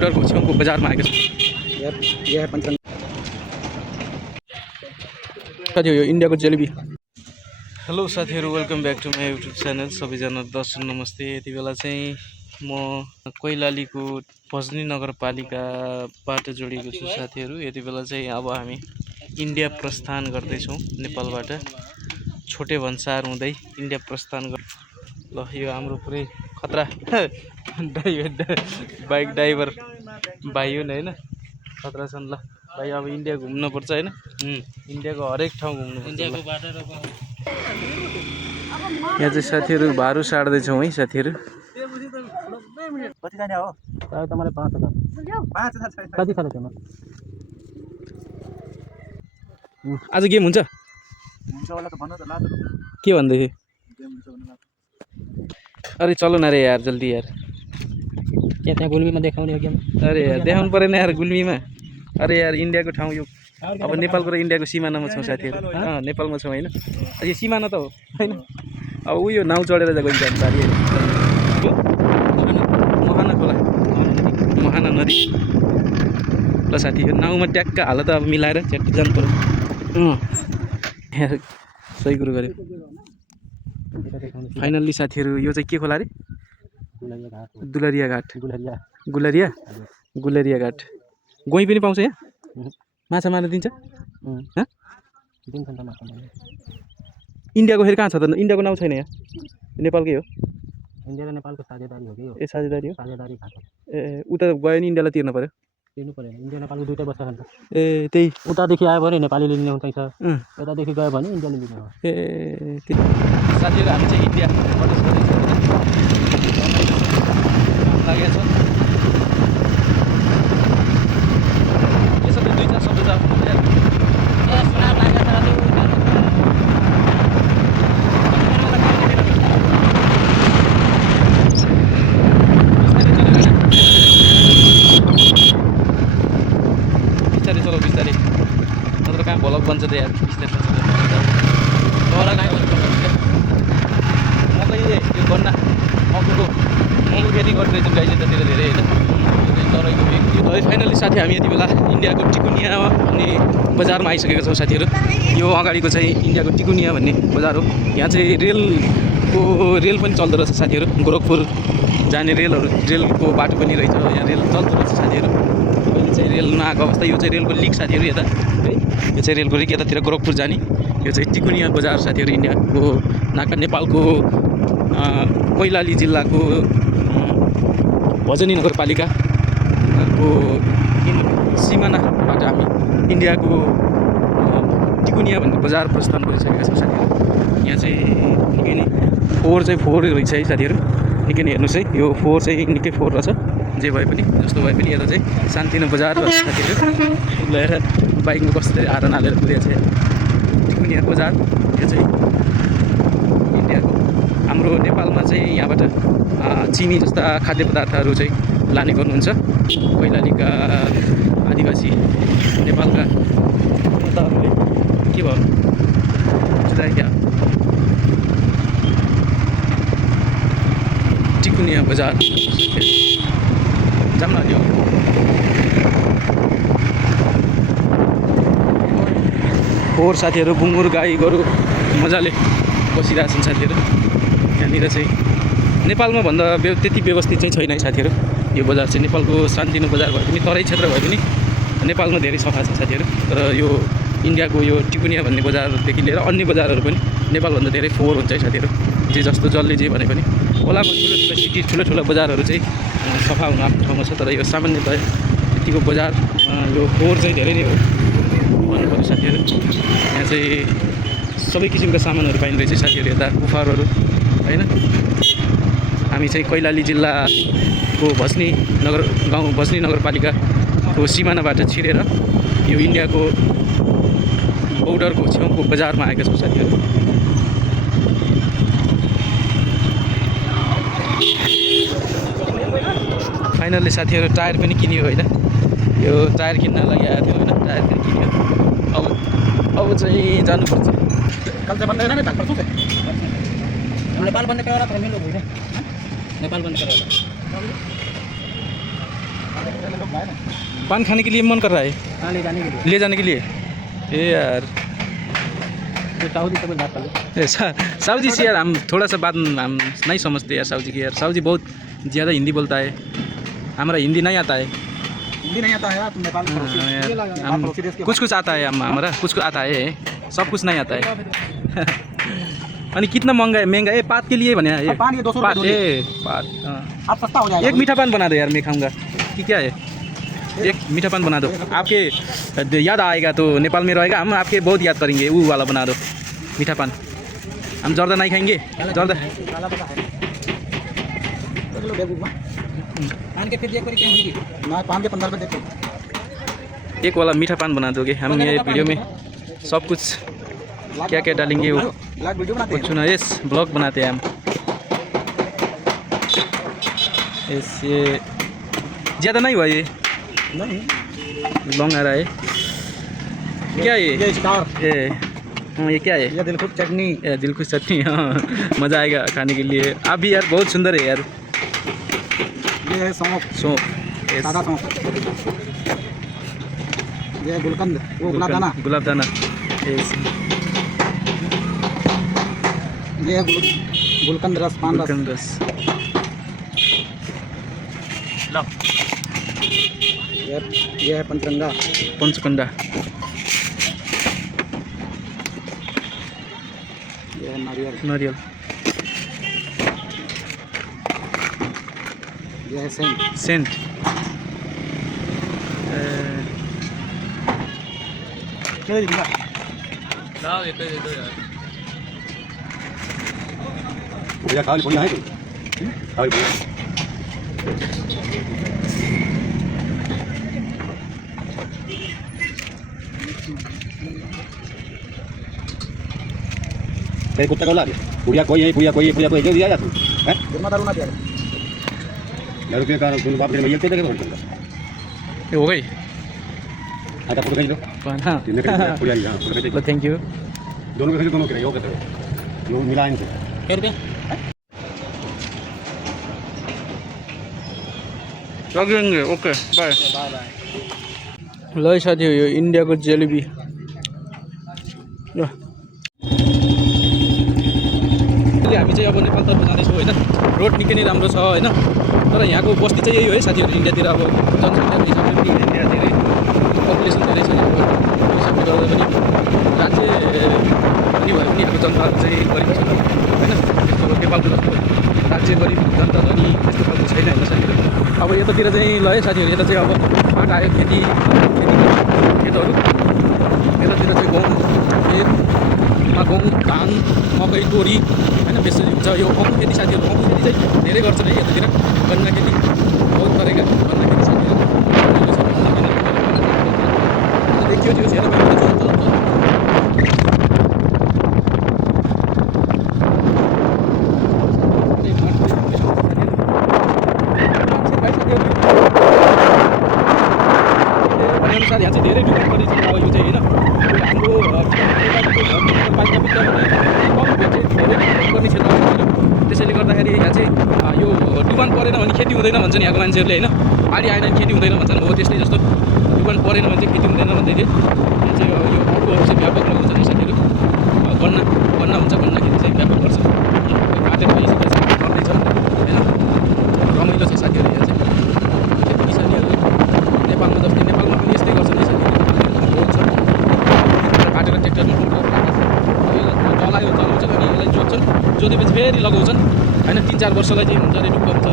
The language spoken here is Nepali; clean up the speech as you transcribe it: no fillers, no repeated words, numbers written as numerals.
बोर्डरको छेउको बजारमा आएको छु। साथीहरू यो इन्डियाको जलेबी। हेलो साथीहरू, welcome back to my YouTube channel. सबैजना दर्शक नमस्ते। यति बेला चाहिँ म कैलालीको भजनी नगरपालिकाबाट जोडिएको छु साथीहरू। यति बेला चाहिँ अब हामी इन्डिया प्रस्थान गर्दैछौँ। नेपालबाट छोटे भन्सार हुँदै इन्डिया प्रस्थान ल यो हाम्रो पुरै खतरा बाइक ड्राइभर भाइ हो नि होइन, खतरा छन्। ल भाइ अब इन्डिया घुम्नुपर्छ होइन, इन्डियाको हरेक ठाउँ घुम्नुपर्छ। यहाँ चाहिँ साथीहरू भारू सार्दैछौँ है साथीहरू। कति जाने हो? प्रायः त मलाई 5,000 कति छ त त्यसमा? आज गेम हुन्छ होला त भन्नु त लादो के भन्दै थियो? गेम हुन्छ भन्नु लादो। अरे चलो न रे यार, जल्दी यार। के त्यहाँ गुल्मीमा देखाउने हो गेम? अरे यार देखाउनु परेन यार गुल्मीमा। अरे यार इन्डियाको ठाउँ यो अब नेपालको र इन्डियाको सिमानामा छौँ साथीहरू। नेपालमा छौँ होइन, यो सिमाना त हो होइन। अब उयो नाउ चढेर गइन्छ बारी महाना खोला, महाना नदी। ल साथीहरू नाउमा ट्याक्क हाल त अब मिलाएर च्याट जानु पर्यो। सही कुरो गऱ्यो। फाइनल्ली साथीहरू यो चाहिँ के खोला अरे? दुलरिया घाट। गुलरिया घाट। गोही पनि पाउँछ यहाँ? माछा मार्न दिन्छ? इन्डियाको फेरि कहाँ छ त? इन्डियाको नाउँ छैन यहाँ, नेपालकै हो। इन्डिया र नेपालको साझेदारी हो कि यो? ए साझेदारी हो। साझेदारी घाट हो। ए उता गयो नि इन्डियालाई तिर्नु पऱ्यो? तिर्नु परेन, इन्डिया नेपालको दुइटै बस्छ नि त। ए त्यही उतादेखि आयो भने नेपालीले लिने हुन्छ, यतादेखि गयो भने इन्डियाले लिने हो। ए साथीहरू हामी चाहिँ इन्डिया प्रदेश गर्दैछौँ लागेको छ। यसो दुई चार शब्द जाऊ बिस्तारै चलाऊ, बिस्तारै नत्र कहाँ भलक बन्छ त यार। बिस्तारै डरा कहाँ म चाहिँ यो गन्ना मकैको खेती गरिरहेछौँ गाईले त धेरै धेरै होइन। तराईको यो त फाइनली साथी हामी यति बेला इन्डियाको टिकुनिया भन्ने बजारमा आइसकेका छौँ साथीहरू। यो अगाडिको चाहिँ इन्डियाको टिकुनिया भन्ने बजार हो। यहाँ चाहिँ रेल पनि चल्दो रहेछ साथीहरू। गोरखपुर जाने रेलको बाटो पनि रहेछ। यहाँ रेल चल्दो रहेछ साथीहरू। अहिले चाहिँ रेल नआएको अवस्था। यो चाहिँ रेलको लिक साथीहरू यता है। यो चाहिँ रेलको लिक यतातिर गोरखपुर जाने। यो चाहिँ टिकुनिया बजार साथीहरू, इन्डियाको नाका नेपालको कैलाली जिल्लाको भजनी नगरपालिकाको सिमानाबाट हामी इन्डियाको टिकुनिया भन्ने बजार प्रस्थान गरिसकेका छौँ साथीहरू। यहाँ चाहिँ निकै नै फोहोर रहेछ है साथीहरू। निकै नै हेर्नुहोस् है, यो फोहोर चाहिँ निकै फोहोर रहेछ। जे भए पनि जस्तो भए पनि यता चाहिँ सान्तिनो बजार रहेछ साथीहरू। ल्याएर बाइकमा कसरी आरन हालेर कुदेको छ टिकुनिया बजार। यो चाहिँ इन्डियाको हाम्रो नेपालमा चाहिँ यहाँबाट चिनी जस्ता खाद्य पदार्थहरू चाहिँ लाने गर्नुहुन्छ कैलालीका आदिवासी नेपालका नेताहरूले। के भयो क्या टिकुनिया बजार जाऊँ न। फोहोर साथीहरू, बुङ्गुर गाई गोरु मजाले बसिरहेछन् साथीहरू। यहाँनिर चाहिँ नेपालमा भन्दा त्यति व्यवस्थित चाहिँ छैन है साथीहरू। यो बजार चाहिँ नेपालको सान्तिनो बजार भए पनि, तराई क्षेत्र भए पनि नेपालमा धेरै सफा छ साथीहरू। तर यो इन्डियाको यो टिकुनिया भन्ने बजारदेखि लिएर अन्य बजारहरू पनि नेपालभन्दा धेरै फोहोर हुन्छ है साथीहरू। जे जस्तो जसले जे भने पनि खोलामा ठुलो बजारहरू चाहिँ सफा हुनु आफ्नो ठाउँमा छ। तर यो सामान्यतः यतिको बजार यो फोहोर चाहिँ धेरै नै हो भन्नुपर्छ साथीहरू। यहाँ चाहिँ सबै किसिमका सामानहरू पाइने रहेछ साथीहरू। यता कुफारहरू होइन। हामी चाहिँ कैलाली जिल्लाको भजनी नगरपालिकाको सिमानाबाट छिरेर यो इन्डियाको बोर्डरको छेउको बजारमा आएका छौँ साथीहरू। फाइनल्ली साथीहरू टायर पनि किन्यो होइन। यो टायर किन्न लागि आएको थियो होइन, टायर पनि किन्यो। अब चाहिँ जानुपर्छ। नेपाल बन्ने पे वाला प्रेमी लोग हुए नेपाल बंद करा पान खाने के लिए मन कर रहा है, हाँ ले जाने के लिए। ले जाने के लिए। ए यार तो सऊदी से कुछ बात कर लो। साहू से यार हम थोड़ा सा बात हम नहीं समझते यार साहू जी की। यार साहू जी बहुत ज़्यादा हिंदी बोलता है, हमारा हिंदी नहीं आता है। हिंदी नहीं आता है यार, तुम नेपाल में पड़ोसी। हाँ यार, नेपाल हम पड़ोसी देश के कुछ आता है, हमारा कुछ आता है, सब कुछ नहीं आता है। अनि कितना महंगा है, महंगा है पात के लिए बने ये पान ये 200 पात रुपये ए पात हाँ। आप सस्ता हो जाएगा। एक मीठा पान बना दो यार, मैं खाऊंगा कि क्या है। एक मीठा पान बना दो, आपके याद आएगा तो नेपाल में रहेगा, हम आपके बहुत याद करेंगे। वो वाला बना दो मीठा पान। हम जर्दा नहीं खाएंगे, जर्दा काला पता है। तो लो बेबू पान के फिर एक बार क्या होगी ना, पान के 15 रुपये देखो। एक वाला मीठा पान बना दोगे। हम ये वीडियो में सब कुछ क्या क्या डालेंगे वो ब्लॉग वीडियो बनाते कुछ ना, यस ब्लॉग बनाते हैं हम। ये ज़्यादा नहीं हुआ ये, नहीं लॉन्ग आ रहा है। क्या है ये स्टार, ये हाँ, ये क्या है? ये दिलखुश चटनी। ये दिलखुश चटनी। हाँ मज़ा आएगा खाने के लिए। आप भी यार बहुत सुंदर है यार। ये है सौंफ, सौंफ, सादा सौंफ। ये है गुलकंद, वो गुलाब दाना। गुलाब दाना। यस ये है गुलकंद रस, पान रस। गुलकंद रस। लो ये है पंचरंगा, पंचकंडा। ये है नारियल, नारियल। ये है सेंट। सेंट। भैया खाली बढ़िया है खाली बढ़िया। कुत्ता को ला दिया, पुड़िया कोई है, पुड़िया कोई जो दिया तू है कितना दारू ना दिया रुपये का तुम बाप ने भैया के देखे ये हो गई। अच्छा फोटो भेज दो। हाँ तीन पुड़िया हां फोटो भेज दो। Thank you. दोनों के दोनों के यो कहते हो यो मिला इनसे क्या रुपया लगेंगे। Okay bye bye bye. ल साथीहरू यो इन्डियाको जलेबी। ल हामी चाहिँ अब नेपालतर्फ जाँदैछौँ होइन। रोड निकै नै राम्रो छ होइन, तर यहाँको बस्ती चाहिँ यही हो है साथीहरू। इन्डियातिर अब जनसङ्ख्याको हिसाबले पनि इन्डिया धेरै पपुलेसन धेरै छ यहाँको, त्यो हिसाबले गर्दा पनि राज्य धनी भए पनि हाम्रो जनताहरू चाहिँ गरिब छ होइन। त्यस्तो नेपालको जस्तो राज्य गरिब जनता धनी त्यस्तो खालको छैन होइन साथीहरू। अब यतातिर चाहिँ ल है साथीहरू, यता चाहिँ अब पाट आयो, खेतहरू यतातिर चाहिँ गहुँ, खेतमा गहुँ, धान, मकै, तोरी होइन बेसी हुन्छ। यो अम्बु खेती साथीहरू, अम्बु खेती चाहिँ धेरै गर्छन् है यतातिर। गन्ना खेती बहुत गरेका गन्ना खेती साथीहरू देखियो त्यो छैन अनुसार यहाँ चाहिँ धेरै डिपेन्ड गरेको छ। अब यो चाहिँ होइन हाम्रो नगरपालिका गर्ने क्षेत्र होइन। त्यसैले गर्दाखेरि यहाँ चाहिँ यो डुबान परेन भने खेती हुँदैन भन्छन् यहाँको मान्छेहरूले होइन। बाढी आएन भने खेती हुँदैन भन्छन्। हो त्यस्तै जस्तो डुबान परेन भने चाहिँ खेती हुँदैन भन्दै थिए। यहाँ चाहिँ यो अरूहरू चाहिँ व्यापक लगाउँछ नि साथीहरू। गन्ना हुन्छ, गन्ना खेती चाहिँ व्यापक गर्छ। काटेर पैसा गर्दैछ होइन, रमाइलो छ साथीहरू। यहाँ चाहिँ खेती किसानीहरू नेपालमा जस्तै, नेपालमा पनि यस्तै गर्छन् है साथीहरू। रोड छ काटेर ट्र्याक्टरमा चलाउँछ अनि यसलाई जोत्छन्, जोतेपछि फेरि लगाउँछन् होइन। 3-4 वर्षलाई चाहिँ हुन्छ अरे ढुक्क हुन्छ।